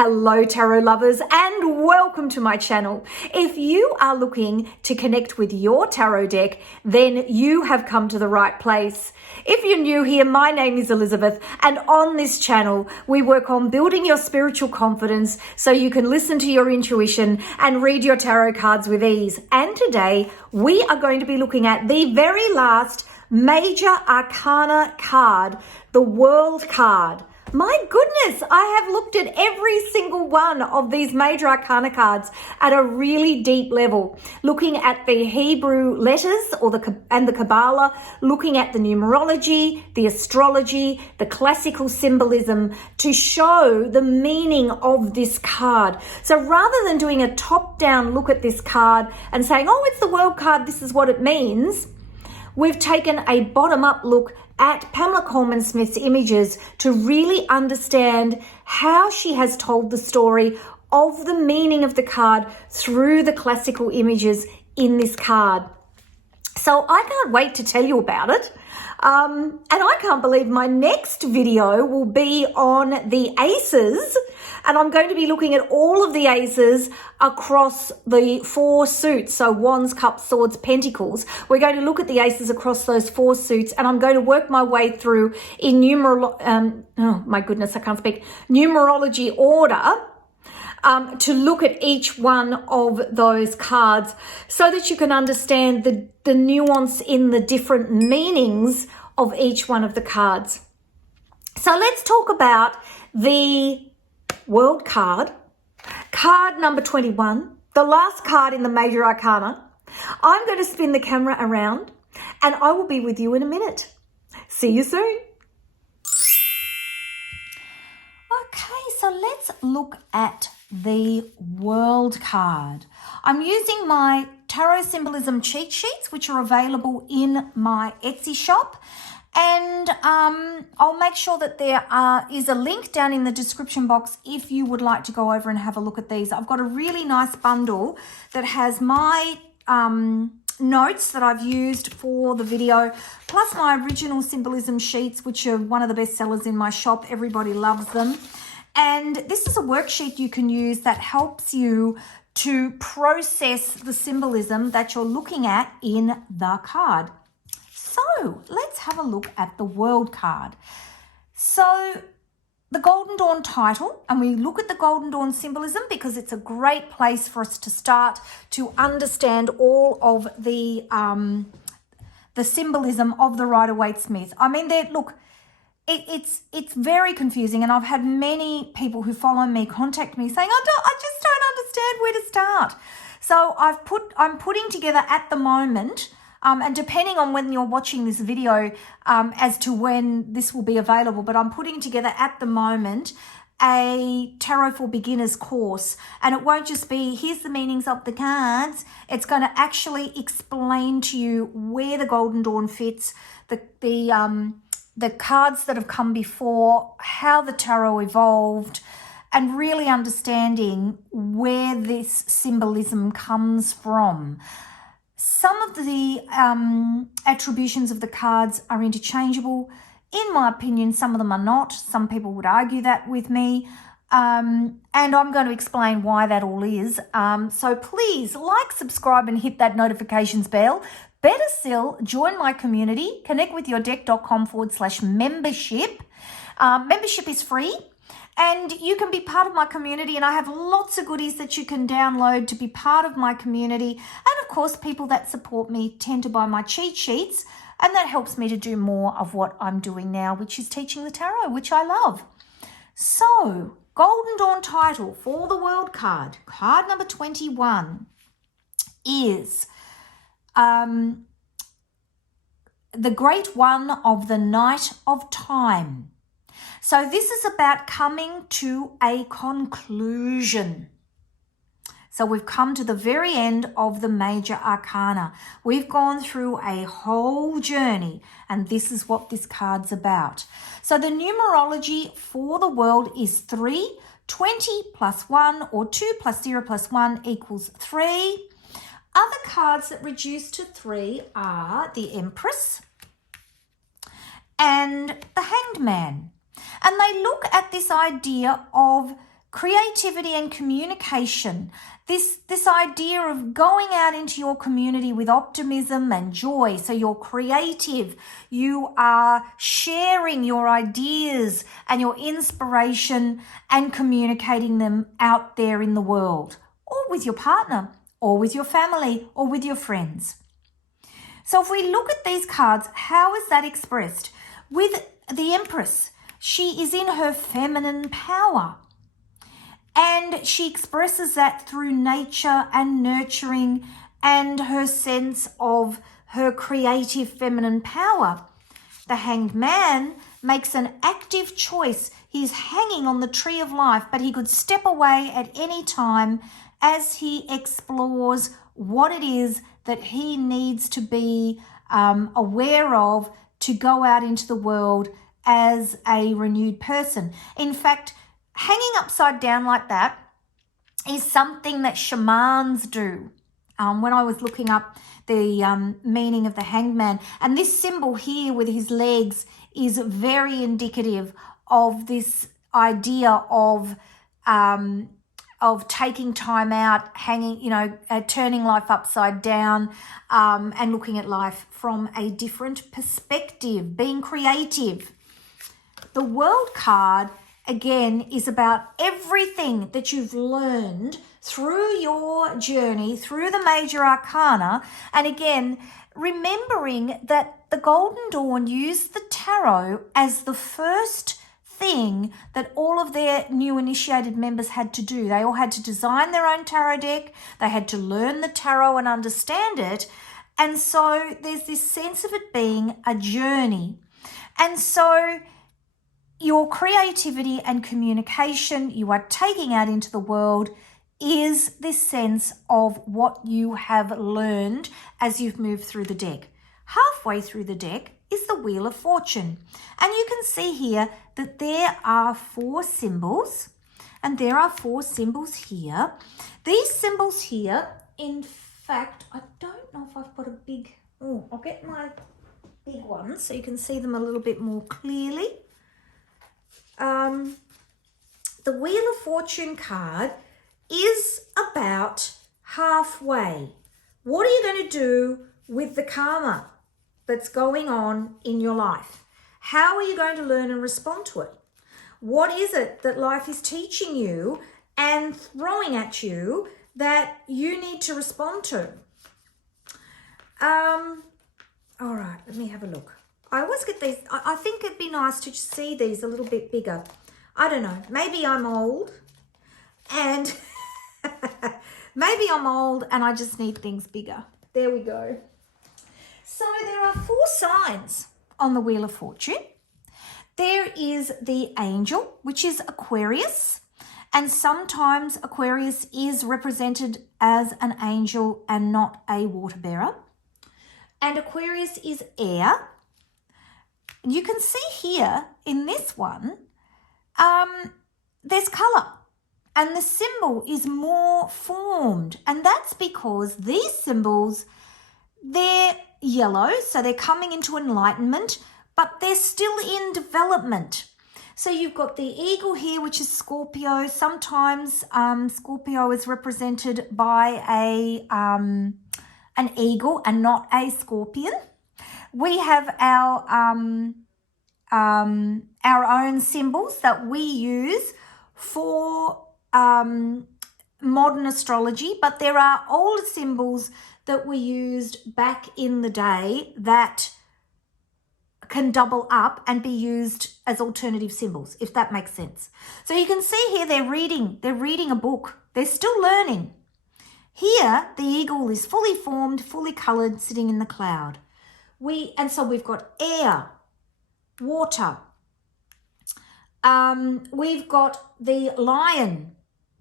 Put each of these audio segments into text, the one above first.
Hello tarot lovers and welcome to my channel. If you are looking to connect with your tarot deck, then you have come to the right place. If you're new here, my name is Elizabeth, and on this channel we work on building your spiritual confidence so you can listen to your intuition and read your tarot cards with ease. And today we are going to be looking at the very last major arcana card, the World card. My goodness, I have looked at every single one of these major arcana cards at a really deep level, looking at the Hebrew letters and the Kabbalah, looking at the numerology, the astrology, the classical symbolism to show the meaning of this card. So rather than doing a top-down look at this card and saying, oh, it's the World card, this is what it means, we've taken a bottom-up look at Pamela Coleman Smith's images to really understand how she has told the story of the meaning of the card through the classical images in this card. So I can't wait to tell you about it. And I can't believe my next video will be on the aces, and I'm going to be looking at all of the aces across the four suits. So wands, cups, swords, pentacles. We're going to look at the aces across those four suits, and I'm going to work my way through in numerology order to look at each one of those cards so that you can understand the nuance in the different meanings of each one of the cards. So let's talk about the World card, card number 21, the last card in the major arcana. I'm going to spin the camera around and I will be with you in a minute. See you soon. Okay, so let's look at the World card. I'm using my tarot symbolism cheat sheets, which are available in my Etsy shop, and I'll make sure that there is a link down in the description box if you would like to go over and have a look at these. I've got a really nice bundle that has my notes that I've used for the video, plus my original symbolism sheets, which are one of the best sellers in my shop. Everybody loves them. And this is a worksheet you can use that helps you to process the symbolism that you're looking at in the card. So let's have a look at the World card. So the Golden Dawn title, and we look at the Golden Dawn symbolism because it's a great place for us to start to understand all of the symbolism of the Rider Waite Smith. I mean, it's very confusing, and I've had many people who follow me contact me saying, I just don't understand where to start. So I'm putting together at the moment, and depending on when you're watching this video as to when this will be available, but I'm putting together at the moment a Tarot for Beginners course, and it won't just be here's the meanings of the cards. It's going to actually explain to you where the Golden Dawn fits, the cards that have come before, how the tarot evolved, and really understanding where this symbolism comes from. Some of the attributions of the cards are interchangeable. In my opinion, some of them are not. Some people would argue that with me. And I'm going to explain why that all is. So please like, subscribe, and hit that notifications bell. Better still, join my community, connectwithyourdeck.com/membership. Membership is free, and you can be part of my community, and I have lots of goodies that you can download to be part of my community. And of course, people that support me tend to buy my cheat sheets, and that helps me to do more of what I'm doing now, which is teaching the tarot, which I love. So, Golden Dawn title for the World card, card number 21, is the Great One of the Night of Time. So this is about coming to a conclusion. So we've come to the very end of the major arcana. We've gone through a whole journey, and this is what this card's about. So the numerology for the world is 3, 20 plus 1, or 2 plus 0 plus 1 equals 3. Other cards that reduce to 3 are the Empress and the Hanged Man. And they look at this idea of Creativity and communication. This idea of going out into your community with optimism and joy. So you're creative. You are sharing your ideas and your inspiration and communicating them out there in the world, or with your partner, or with your family, or with your friends. So if we look at these cards, how is that expressed? With the Empress, she is in her feminine power. And she expresses that through nature and nurturing and her sense of her creative feminine power. The Hanged Man makes an active choice. He's hanging on the tree of life, but he could step away at any time as he explores what it is that he needs to be aware of to go out into the world as a renewed person. In fact, hanging upside down like that is something that shamans do. When I was looking up the meaning of the Hanged Man, and this symbol here with his legs is very indicative of this idea of taking time out, hanging, turning life upside down, and looking at life from a different perspective, being creative. The World card, again, is about everything that you've learned through your journey, through the major arcana. And again, remembering that the Golden Dawn used the tarot as the first thing that all of their new initiated members had to do. They all had to design their own tarot deck. They had to learn the tarot and understand it. And so there's this sense of it being a journey. And so your creativity and communication you are taking out into the world is this sense of what you have learned as you've moved through the deck. Halfway through the deck is the Wheel of Fortune. And you can see here that there are 4 symbols, and there are 4 symbols here. These symbols here, in fact, I don't know if I've got a big, I'll get my big one so you can see them a little bit more clearly. The Wheel of Fortune card is about halfway. What are you going to do with the karma that's going on in your life? How are you going to learn and respond to it? What is it that life is teaching you and throwing at you that you need to respond to? All right, let me have a look. I always get these. I think it'd be nice to just see these a little bit bigger. I don't know. Maybe I'm old and I just need things bigger. There we go. So there are 4 signs on the Wheel of Fortune. There is the Angel, which is Aquarius. And sometimes Aquarius is represented as an angel and not a water bearer. And Aquarius is air. You can see here in this one, there's colour and the symbol is more formed. And that's because these symbols, they're yellow, so they're coming into enlightenment, but they're still in development. So you've got the eagle here, which is Scorpio. Sometimes Scorpio is represented by an eagle and not a scorpion. We have our own symbols that we use for modern astrology, but there are old symbols that were used back in the day that can double up and be used as alternative symbols, if that makes sense. So you can see here they're reading a book. They're still learning. Here, the eagle is fully formed, fully coloured, sitting in the cloud. So we've got air, water. We've got the lion.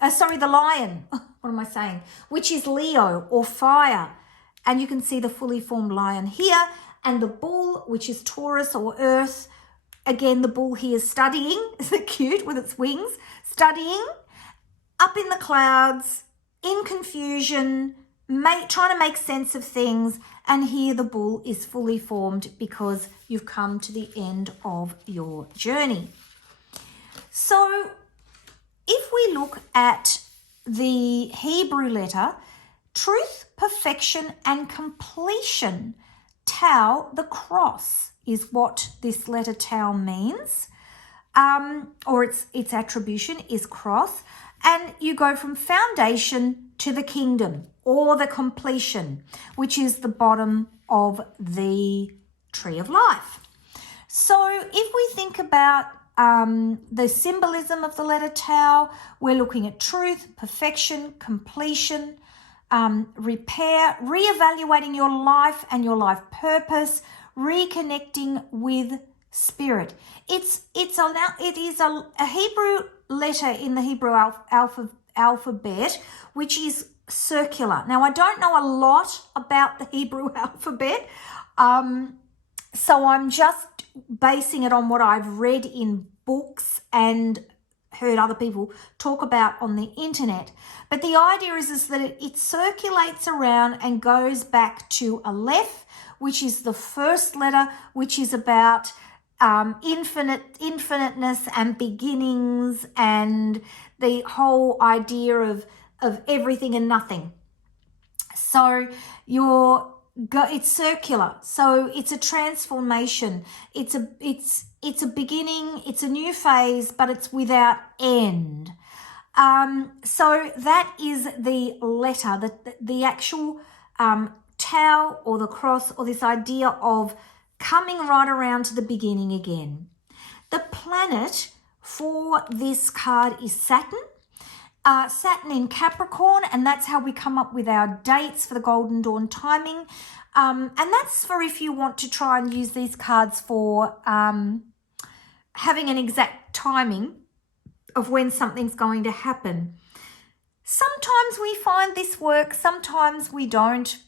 The lion. What am I saying? Which is Leo or fire. And you can see the fully formed lion here. And the bull, which is Taurus or earth. Again, the bull here is studying. Isn't it cute with its wings? Studying, up in the clouds, in confusion, trying to make sense of things. And here the bull is fully formed because you've come to the end of your journey. So if we look at the Hebrew letter, truth, perfection, and completion, Tau, the cross, is what this letter Tau means, or its attribution is cross. And you go from foundation to the kingdom, or the completion, which is the bottom of the tree of life. So if we think about the symbolism of the letter Tau, we're looking at truth, perfection, completion, repair, reevaluating your life and your life purpose, reconnecting with spirit. It is a Hebrew letter in the Hebrew alphabet, which is circular. Now, I don't know a lot about the Hebrew alphabet, so I'm just basing it on what I've read in books and heard other people talk about on the internet. But the idea is that it circulates around and goes back to Aleph, which is the first letter, which is about infiniteness and beginnings and the whole idea of everything and nothing. So it's circular. So it's a transformation. It's a beginning. It's a new phase, but it's without end. So that is the letter, the actual Tau or the cross, or this idea of coming right around to the beginning again. The planet for this card is Saturn. Saturn in Capricorn, and that's how we come up with our dates for the Golden Dawn timing. And that's for if you want to try and use these cards for having an exact timing of when something's going to happen. Sometimes we find this works, sometimes we don't.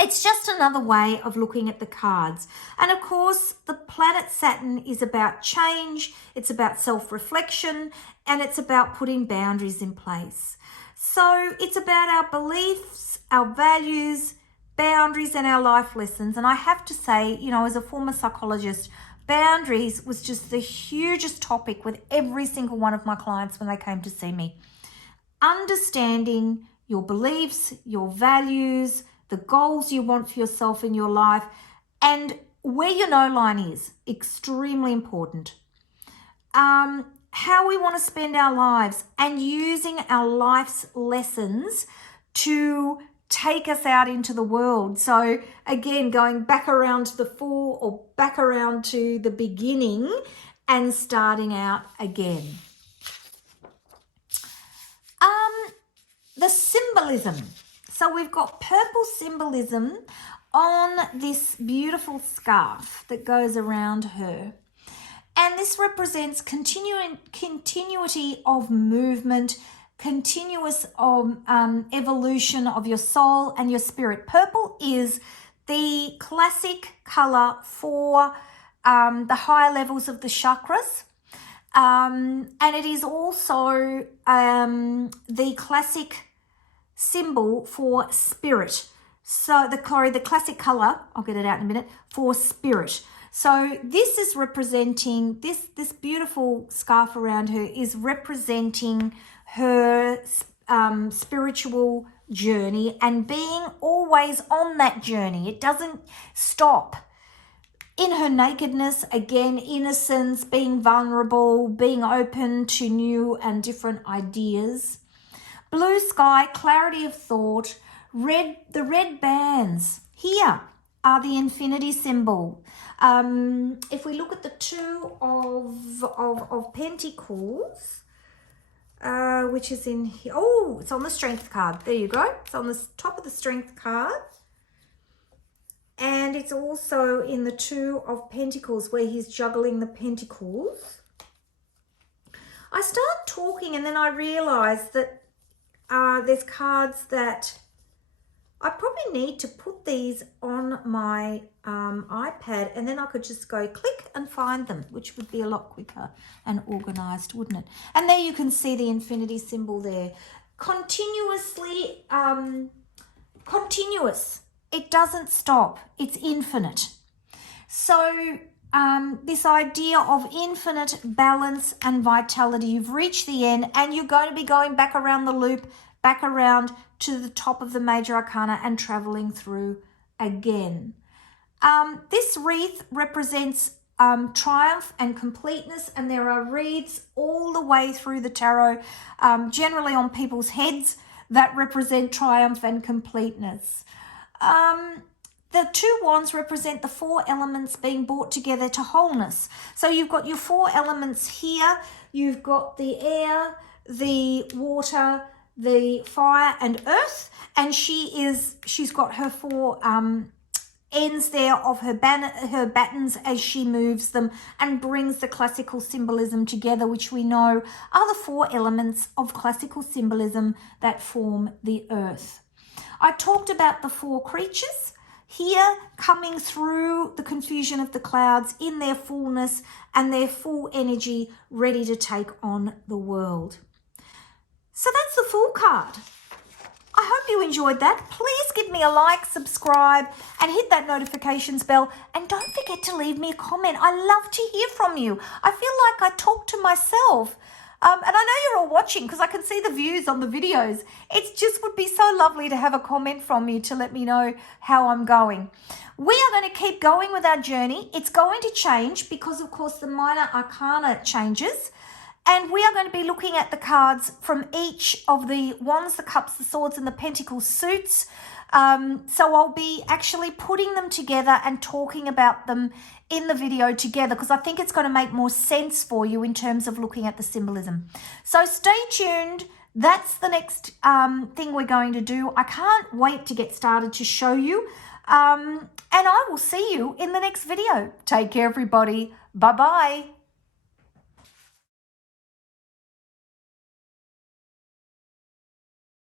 It's just another way of looking at the cards. And of course, the planet Saturn is about change, it's about self-reflection, and it's about putting boundaries in place. So it's about our beliefs, our values, boundaries, and our life lessons. And I have to say, as a former psychologist, boundaries was just the hugest topic with every single one of my clients when they came to see me. Understanding your beliefs, your values, the goals you want for yourself in your life, and where your no line is, extremely important. How we want to spend our lives, and using our life's lessons to take us out into the world. So again, going back around to the fall or back around to the beginning and starting out again. The symbolism. So we've got purple symbolism on this beautiful scarf that goes around her. And this represents continuity of movement, continuous evolution of your soul and your spirit. Purple is the classic color for the higher levels of the chakras. And it is also the classic symbol for spirit. So the classic color, I'll get it out in a minute, for spirit. So this is representing, this beautiful scarf around her is representing her spiritual journey and being always on that journey. It doesn't stop. In her nakedness, again, innocence, being vulnerable, being open to new and different ideas. Blue sky, clarity of thought. The red bands here are the infinity symbol. If we look at the two of Pentacles, which is in here. Oh, it's on the Strength card. There you go. It's on the top of the Strength card. And it's also in the Two of Pentacles where he's juggling the pentacles. I start talking and then I realise that there's cards that I probably need to put these on my iPad, and then I could just go click and find them, which would be a lot quicker and organised, wouldn't it? And there you can see the infinity symbol there. Continuously, continuous. It doesn't stop. It's infinite. So this idea of infinite balance and vitality. You've reached the end and you're going to be going back around the loop, back around to the top of the major arcana and traveling through again. This wreath represents triumph and completeness, and there are wreaths all the way through the tarot, generally on people's heads, that represent triumph and completeness. The two wands represent the four elements being brought together to wholeness. So you've got your four elements here. You've got the air, the water, the fire and earth, and she's got her four ends there of her battens as she moves them and brings the classical symbolism together, which we know are the four elements of classical symbolism that form the earth. I talked about the four creatures here coming through the confusion of the clouds in their fullness and their full energy, ready to take on the world. So that's the Fool card. I hope you enjoyed that. Please give me a like, subscribe, and hit that notifications bell. And don't forget to leave me a comment. I love to hear from you. I feel like I talk to myself. And I know you're all watching because I can see the views on the videos. It just would be so lovely to have a comment from you to let me know how I'm going. We are going to keep going with our journey. It's going to change because, of course, the minor arcana changes. And we are going to be looking at the cards from each of the wands, the cups, the swords, and the pentacles suits. So I'll be actually putting them together and talking about them in the video together because I think it's going to make more sense for you in terms of looking at the symbolism. So stay tuned. That's the next thing we're going to do. I can't wait to get started to show you. And I will see you in the next video. Take care, everybody. Bye-bye.